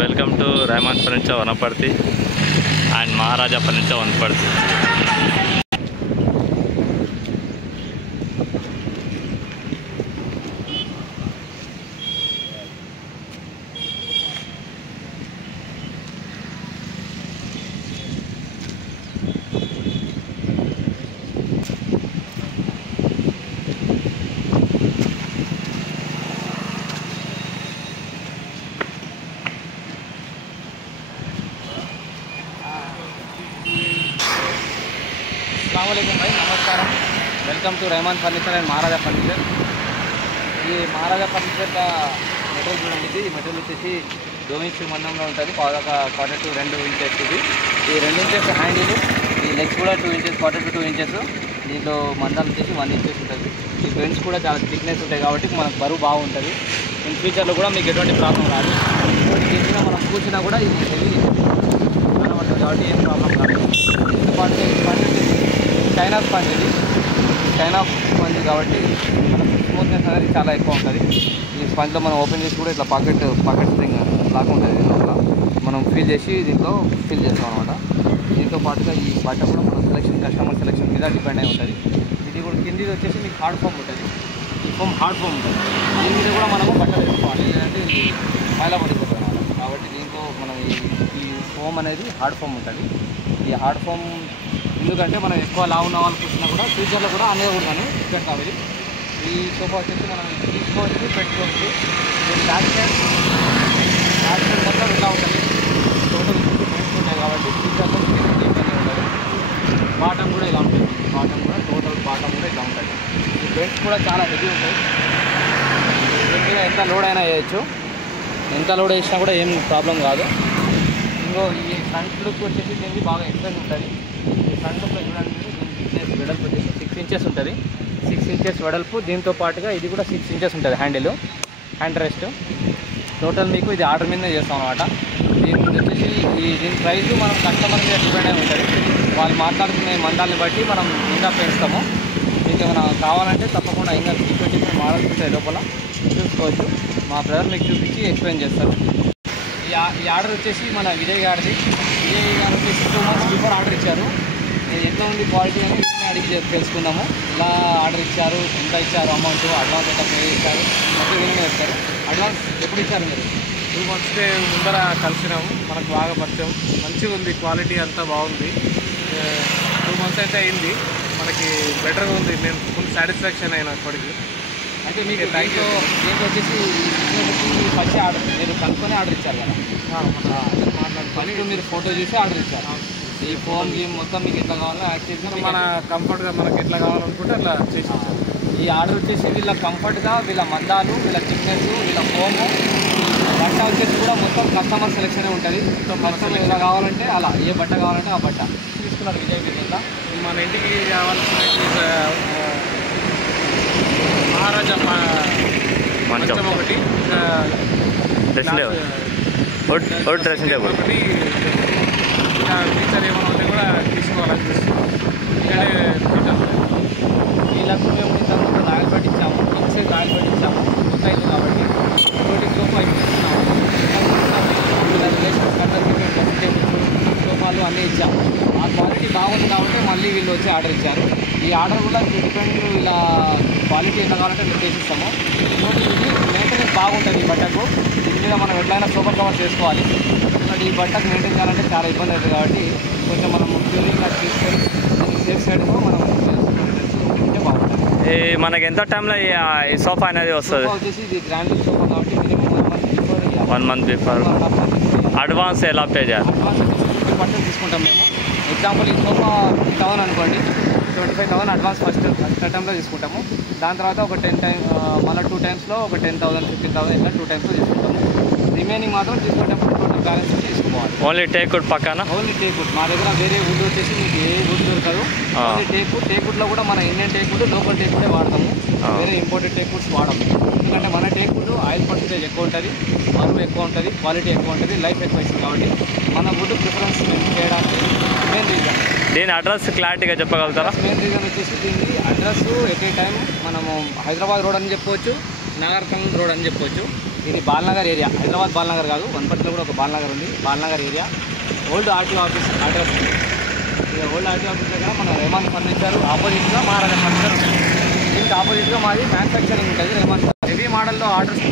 Welcome to Rahman furniture Wanaparthy and Maharaja furniture Wanaparthy. अस्सलामुअलैकुम भाई, नमस्कार. Welcome to Rahman furniture and Maharaja furniture. ఈ మహారాజా ఫర్నిచర్ మెటీరియల్ చూడండి. ఈ మెటీరియల్ వచ్చేసి 2 ఇంచ్ మందంలో ఉంటుంది. Quarter to 2 inches. ఇది ఈ 2 ఇంచెస్ హ్యాండిల్, ఈ లెగ్స్ కూడా 2 ఇంచెస్, క్వార్టర్ టు 2 ఇంచెస్. దీంట్లో మందాలు వచ్చేసి 1 ఇంచెస్ ఉంటుంది. ఈ బెండ్స్ కూడా చాలా థిక్నెస్ ఉంటాయి కాబట్టి మనకు బరువు బాగుంటుంది. ఇన్ ఫ్యూచర్లో కూడా మీకు ఎటువంటి ప్రాబ్లం రాదు. చేసినా మనం కూర్చున్నా కూడా ఇది హెవీ కనబడుతుంది కాబట్టి ఏం ప్రాబ్లం రాదు. దీంతో పాటు స్పంజ్ వచ్చేసి చైనా స్పంజ్. ఇది చైనా స్పంజ్ కాబట్టి మనకు స్మూత్నెస్ అనేది చాలా ఎక్కువ ఉంటుంది. ఈ స్పంజ్లో మనం ఓపెన్ చేసి కూడా ఇట్లా పాకెట్ స్ప్రింగ్ లాగా ఉంటుంది. లోపల మనం ఫిల్ చేసి దీంట్లో ఫిల్ చేస్తాం అనమాట. దీంతో పాటుగా ఈ బట్ట కూడా మన సెలెక్షన్, కస్టమర్ సెలెక్షన్ మీద డిపెండ్ అయి ఉంటుంది. ఇది కూడా కిందిది వచ్చేసి మీకు హార్డ్ ఫోమ్ ఉంటుంది. ఈ ఫోమ్ హార్డ్ ఫోమ్ ఉంటుంది. దీని మీద కూడా మనము బట్టలు వేసుకోవాలి, లేదంటే ఇది మైలా పడిపోతుంది అనమాట. కాబట్టి దీంతో మనం ఈ ఫోమ్ అనేది హార్డ్ ఫోమ్ ఉంటుంది. ఈ హార్డ్ ఫోమ్ ఎందుకంటే మనం ఎక్కువ లావు ఉన్న వాళ్ళు కూర్చున్నా కూడా ఫ్యూచర్లో కూడా అనేది ఉంటాను పెడతాం. ఇది ఈ సోఫా వచ్చేసి మనం తీసుకోవచ్చు, పెట్టుకోవచ్చు. బ్యాక్ సైడ్ మొత్తం ఇలా ఉంటుంది. టోటల్ ఉంటాయి కాబట్టి ఫ్యూచర్లో ఇబ్బంది ఉంటుంది. బాటమ్ కూడా ఇలా ఉంటుంది. టోటల్ బాటమ్ కూడా ఇలా ఉంటుంది. ఈ బెడ్స్ కూడా చాలా హెవీ ఉంటాయి. మీద ఎంత లోడ్ అయినా వేయచ్చు. ఎంత లోడ్ వేసినా కూడా ఏం ప్రాబ్లం కాదు. ఇంకో ఈ ఫ్రంట్ లుక్ వచ్చేసి దీనికి బాగా ఎక్స్టెండ్ ఉంటుంది. ఈ ఫ్రంట్ లుక్లో చూడండి, దీని థిక్నెస్ వెడల్పు వచ్చేసి 6 ఇంచెస్ ఉంటుంది. 6 ఇంచెస్ వెడల్పు. దీంతో పాటుగా ఇది కూడా 6 ఇంచెస్ ఉంటుంది. Hand rest. టోటల్ మీకు ఇది ఆర్డర్ మీదనే చేస్తాం అనమాట. దీని వచ్చేసి దీని ప్రైస్ మనం కస్టమర్ మీద డిపెండ్ అయి ఉంటుంది. వాళ్ళు మాట్లాడుకునే మందాలని బట్టి మనం ఇంకా పెంచుతాము. మీకు ఏమైనా కావాలంటే తప్పకుండా ఇంకా డిఫరెంట్ మోడల్స్ ఉంటాయి లోపల, చూసుకోవచ్చు. మా బ్రదర్ మీకు చూపించి ఎక్స్ప్లెయిన్ చేస్తారు. ఈ ఆర్డర్ వచ్చేసి మన విజయ్ గారు వచ్చేసి 2 months బిఫోర్ ఆర్డర్ ఇచ్చారు. ఎంత ఉంది క్వాలిటీ అని అడిగి తెలుసుకుందాము. ఇలా ఆర్డర్ ఇచ్చారు, ఎంత ఇచ్చారు, అమౌంట్, అడ్వాన్స్ ఎంత పే ఇచ్చారు, మొత్తం ఏమైనా ఇచ్చారు. అడ్వాన్స్ ఎప్పుడు ఇచ్చారు మీరు? 2 months ముందర కలిసినాము. మనకు బాగా పరిచయం, మంచిగా ఉంది. క్వాలిటీ అంతా బాగుంది. 2 months అయితే అయింది. మనకి బెటర్గా ఉంది. మేము ఫుల్ సాటిస్ఫాక్షన్ అయినా ఇప్పటికి. అంటే మీకు దీంట్లో వచ్చేసి ఫస్ట్ ఆర్డర్ మీరు కనుక్కొని ఆర్డర్ ఇచ్చారు కదా. ఫస్ట్ మీరు ఫోటో చూసి ఆర్డర్ ఇచ్చారు. ఈ ఫోన్ గేమ్ మొత్తం మీకు ఎట్లా కావాలో యాక్చువల్గా మన కంఫర్ట్గా మనకి ఎట్లా కావాలనుకుంటే అట్లా చేసి ఈ ఆర్డర్ వచ్చేసి వీళ్ళ కంఫర్ట్గా, వీళ్ళ మందాలు, వీళ్ళ థిక్నెస్, వీళ్ళ ఫోము, బట్ట వచ్చేసి కూడా మొత్తం కస్టమర్ సెలెక్షనే ఉంటుంది. కస్టమర్ ఎలా కావాలంటే అలా, ఏ బట్ట కావాలంటే ఆ బట్ట తీసుకున్నారు. విజయ్ బిజినెస్లో మన ఇంటికి కావాల్సిన మహారాజా మంచం ఒకటి, డ్రెస్సింగ్ టేబుల్ ఒకటి, ఇంకా ఫీచర్ ఏమైనా ఉంటే కూడా తీసుకోవాలనిపిస్తుంది. వీళ్ళకు మేము ఇంతకుముందు రాయల్ బెడ్ ఇచ్చాము, ఇన్సైడ్ రాయల్ బెడ్ ఇచ్చాము. సైజ్ కాబట్టి ఒకటి సోఫా ఇస్తున్నాము. సోఫాలు అన్నీ ఇచ్చాము. ఆ క్వాలిటీ బాగుంది కాబట్టి మళ్ళీ వీళ్ళు వచ్చి ఆర్డర్ ఇచ్చారు. ఈ ఆర్డర్ కూడా డిపెండ్ ఇలా క్వాలిటీ ఎంత కావాలంటే మేము చేసిస్తాము. ఇంకోటి ఇది మెయింటెనెన్స్ బాగుంటుంది. ఈ బట్టకు దీని మీద మనం ఎట్లయినా సూపర్ కవర్ చేసుకోవాలి. ఎందుకంటే ఈ బట్టకు మెయింటైన్ చేయాలంటే చాలా ఇబ్బంది అవుతుంది కాబట్టి కొంచెం మనం క్యూరింగ్ కట్ తీసుకొని సేఫ్ సైడ్లో మనం ఉంటే బాగుంటుంది. మనకి ఎంత టైంలో ఈ సోఫా అనేది వస్తుంది? వచ్చేసి ఇది గ్రాండ్ సోఫా కాబట్టి minimum 1 month before 1 month before. Advance ఎలా పే చేయాలి? అడ్వాన్స్ వచ్చేసి 50% తీసుకుంటాం మేము. ఎగ్జాంపుల్ ఈ సోఫా 50,000 అనుకోండి, 25,000 అడ్వాన్స్ ఫస్ట్ అటెంప్ట్లో తీసుకుంటాము. దాని తర్వాత ఒక 10 times మళ్ళీ 2 timesలో ఒక 10,000, 15,000 ఇట్లా 2 timesలో తీసుకుంటాము. రిమైనింగ్ మాత్రం తీసుకునేటప్పుడు టోటల్ బ్యాలెన్స్ తీసుకోవాలి. ఓన్లీ టేక్ వుడ్ పక్కన? Only teak wood. మా దగ్గర వేరే వుడ్ వచ్చేసి మీకు ఏ వుడ్ దొరకదు. ఓన్లీ టేక్ వుడ్లో కూడా మన Indian teak wood, local teak వుడే వాడతాము. వేరే ఇంపోర్టెడ్ టేక్ వుడ్స్ వాడము. ఎందుకంటే మన టేక్ వుడ్ ఆయిల్ పర్సెంటేజ్ ఎక్కువ ఉంటుంది, బరువు ఎక్కువ ఉంటుంది, క్వాలిటీ ఎక్కువ ఉంటుంది, లైఫ్ ఎక్కువ ఇస్తుంది. కాబట్టి మన వుడ్ ప్రిఫరెన్స్ చేయడానికి మెయిన్ రీజన్. దీని అడ్రస్ క్లారిటీగా చెప్పగలుగుతారా? మెయిన్ రీజన్ వచ్చేసి దీనికి అడ్రస్ ఎట్ ఏ టైం మనము హైదరాబాద్ రోడ్ అని చెప్పవచ్చు, నాగర్ కర్నూల్ రోడ్ అని చెప్పవచ్చు. ఇది బాల్నగర్ ఏరియా, హైదరాబాద్ బాల్నగర్ కాదు, వనపర్తిలో కూడా ఒక బాల్నగర్ ఉంది. Balnagar area old RTO office address. ఈ ఓల్డ్ ఆర్టీఓ ఆఫీస్ దగ్గర మన రెహమాన్ ఫర్నిచర్ ఆపోజిట్గా మహారాజా ఫర్నిచర్ ఉంటుంది. దీనికి ఆపోజిట్గా మాది మ్యానుఫ్యాక్చరింగ్ ఉంటుంది. రెహమాన్ హెవీ మోడల్లో ఆర్డర్స్